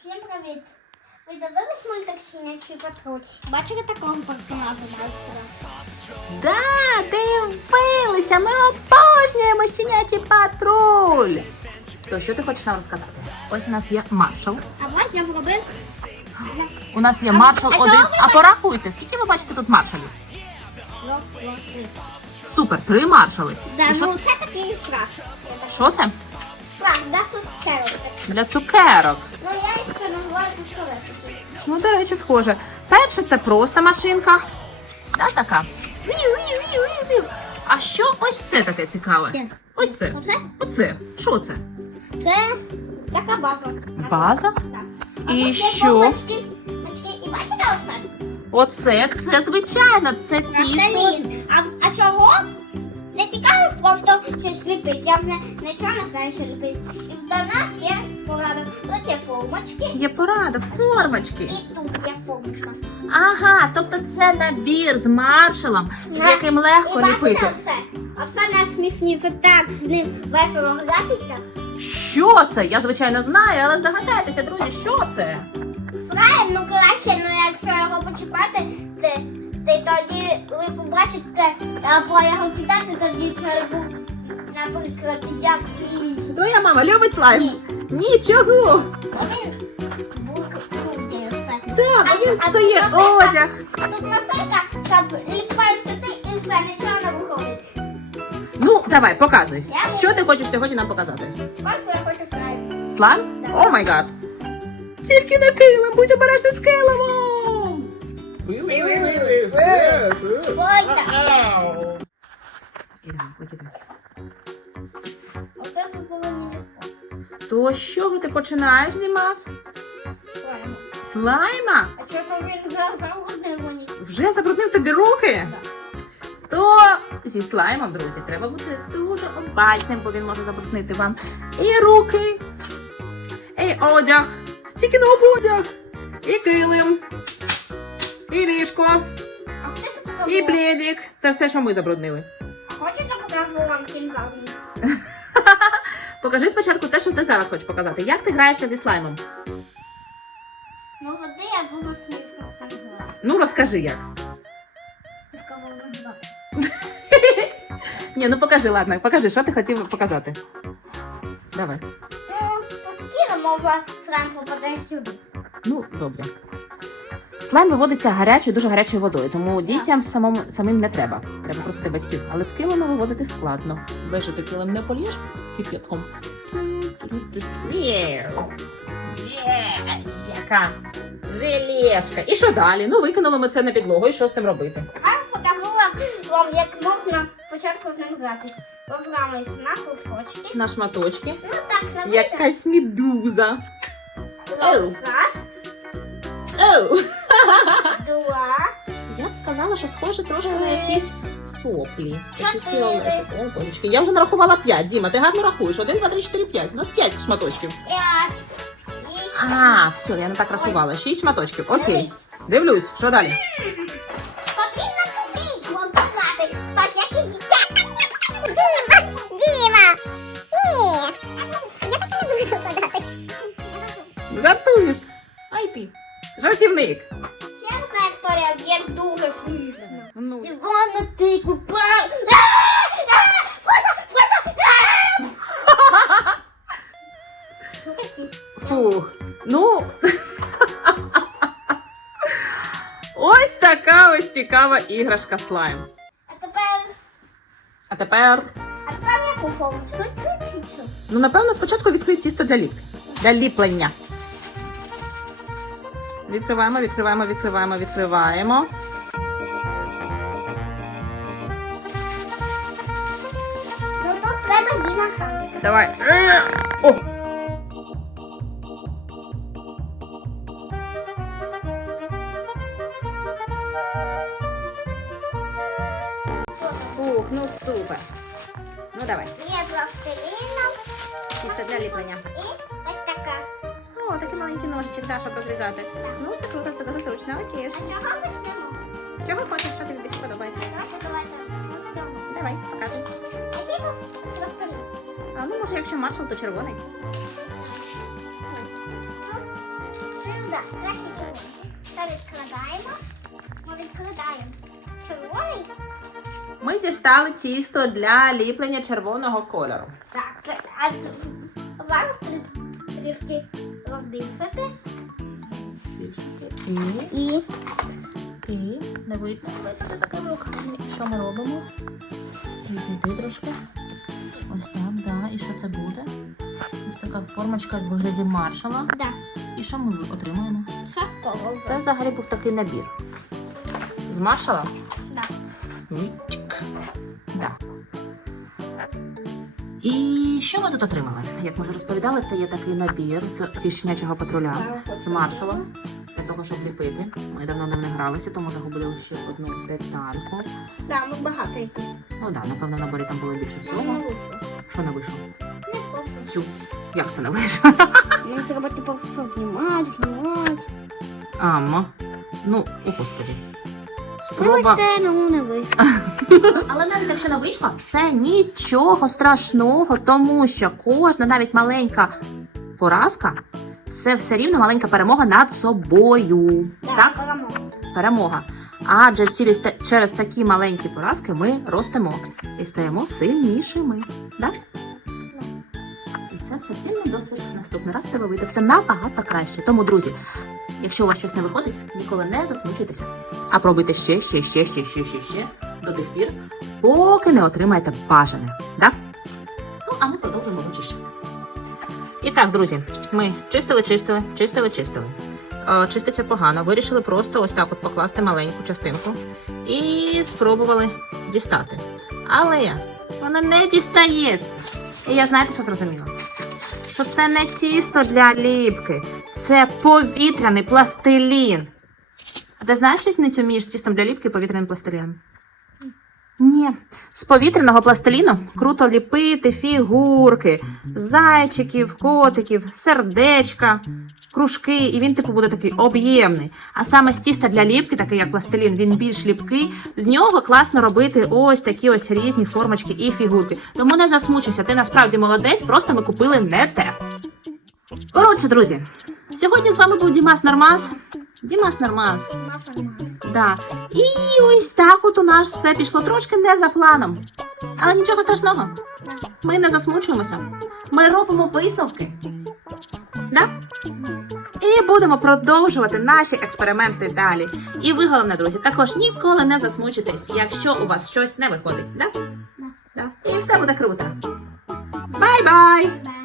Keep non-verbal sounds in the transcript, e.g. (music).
Всім привіт! Ви дивились мультик «Щенячий патруль? Бачили такого персонажа майстра? Да, дивилися, ми обожнюємо щенячий патруль. То що ти хочеш нам розказати? Ось у нас є маршал. А ось я зробив У нас є маршал а чого один. ви А порахуйте, скільки ви бачите тут маршалів? Супер, три маршали. Да, І що, ну це? такий фраг. що це? Фраг, да, це церкви. Для цукерок. Ну, до речі, схоже. Перше це просто машинка. Да, така. А що ось це таке цікаве? Ось це. Оце? Оце. Що це? Це така база. База? Так. І що? І бачите оце? Оце, це звичайно, це тісто. Нафталін. А, а чого? Не цікаво просто щось ліпить. Я вже нічого не знаю, що ліпить. І до нас є. Тут є формочки. Є порада, формочки. І тут є формочка. Ага, тобто це набір з маршалом, з яким легко І бачите ліпити. оце? Оце найсмішніше так з ним весело гратися. Що це? Я звичайно знаю, але здогадайтеся, друзі, що це? Фраєм, ну краще, ну якщо його почіпати, ти, ти тоді ви побачите, або його кидати, тоді це був, наприклад, як слід. Твоя мама любить слайм? Ні. Нічого. Він. Да, А- він а псує тут мафейка? одяг. Тут мафейка, щоб ліпаєш сюди і все, нічого не виходить. Ну, давай, показуй. Я- Що ти хочеш сьогодні нам показати? Ось я хочу. Слайм? Да. О май гад. Тільки на килим, будь обережний з килимом. Ой, так. Ідемо, викидай. То з чого ти починаєш, Дімас? Слайма? А чого то він вже загрудив мені? Вже забруднив тобі руки? То зі слаймом, друзі, треба бути дуже обачним, бо він може забруднити вам і руки, і одяг, тільки не одяг, і килим, і ліжко, А хочете покажу? і пледик. Це все, що ми забруднили. А хочете покажу вам завжди? (laughs) Покажи спочатку те, що ти зараз хочеш показати. Як ти граєшся зі слаймом? Ну, води я так грати. Ну розкажи як. Ти. Ні, ну покажи, ладно, покажи, що ти хотів показати. Давай. Ну, кіно може сран попаде сюди. Ну, добре. Слайм виводиться гарячою, дуже гарячою водою, тому дітям самому, самим не треба. Треба просити батьків. Але з килими виводити складно. Вишити килим не поліж кип'ятком. Яка желешка. І що далі? Ну, викинули ми це на підлогу, і що з тим робити? А покажу вам, вам, як можна спочатку з ним гратись. Розламуєш на кусочки. На шматочки. Ну так, на Якась медуза. Оу. Оу. Два, Я б сказала, що схоже трошки на якісь соплі. Такі Чотири. фіолетові. О, Божечки, Я вже нарахувала 5. Діма, ти гарно рахуєш. 1, 2, 3, 4, 5. У нас 5 шматочків. п'ять. А, все, я не так рахувала. 6 шматочків. Окей. Дивлюсь, що далі? Потрібно кусить, вам казати. Хтось якийсь дитя. Діма, Діма. Ні. Я так не буду казати. Жартуєш. Ай ти. Жартівник. Одна дуже смішна. Ну. Івана, ти купав. Фух. Ну. Ось така ось цікава іграшка слайм. А тепер, А тепер. а тепер яку форму? Ну, напевно, спочатку відкрити тісто для ліпки. Для ліплення. Відкриваємо, відкриваємо, відкриваємо, відкриваємо. Ну тут треба Діма. Давай. О! Ух, ну супер. Ну давай. Є пластиліна Тісто для ліплення. і маленький ножичок, да, щоб розрізати. Ну, це круто, це дуже зручно. Окей. А чого почнемо? З чого хочеш, що тобі більше подобається? Давайте, давайте. на всьому. Давай, показуй. Який був пластилін? А ну, може, якщо маршал, то червоний. Так, краще червоний. Та відкладаємо. Ми відкладаємо. Червоний. Ми дістали тісто для ліплення червоного кольору. Так, а вам трі- трішки. І, І і не видно, видно, де закрив руками. Що ми робимо? Відійди трошки. Ось так, да. І що це буде? Ось така формочка в вигляді маршала. да, І що ми отримаємо? частково. Це взагалі був такий набір. З маршала? Да. Чик. Да. І що ми тут отримали? Як ми вже розповідали, це є такий набір з щенячого патруля з маршалом для того, щоб ліпити. Ми давно ним не гралися, тому загубили ще одну детальку. Да, ми багато які. Ну так, да, напевно, в наборі там було більше всього. Що не вийшло? Цю. Як це не вийшло? Мені треба типу все знімати, знімати. Амо. Ну, о господі. Спроба. Вибачте, ну не вийшло. (laughs) Але навіть якщо не вийшло, це нічого страшного, тому що кожна, навіть маленька поразка, це все рівно маленька перемога над собою. Так? перемога. Перемога. Адже через, та- через такі маленькі поразки ми ростемо і стаємо сильнішими. Так? І це все цінний досвід. Наступний раз тебе вийде все набагато краще. Тому, друзі, якщо у вас щось не виходить, ніколи не засмучуйтеся. А пробуйте ще, ще, ще, ще, ще, ще, ще до тих пір, поки не отримаєте бажане. Да? Ну, а ми продовжуємо вичищати. І так, друзі, ми чистили, чистили, чистили, чистили. Е, Чиститься погано. Вирішили просто ось так от покласти маленьку частинку і спробували дістати. Але воно не дістається. І я знаєте, що зрозуміла? Що це не тісто для ліпки, це повітряний пластилін. А ти знаєш різницю між тістом для ліпки і повітряним пластиліном? Ні. З повітряного пластиліну круто ліпити фігурки, зайчиків, котиків, сердечка, кружки, і він типу буде такий об'ємний. А саме з тіста для ліпки, такий як пластилін, він більш ліпкий. З нього класно робити ось такі ось різні формочки і фігурки. Тому не засмучуйся, ти насправді молодець, просто ми купили не те. Коротше, друзі, сьогодні з вами був Дімас Нормас. Дімас Нормас. Да. І ось так от у нас все пішло трошки не за планом. Але нічого страшного. Ми не засмучуємося. Ми робимо висновки. Да? І будемо продовжувати наші експерименти далі. І ви, головне, друзі, також ніколи не засмучитесь, якщо у вас щось не виходить. Да? Да. І все буде круто. Бай-бай! Бай.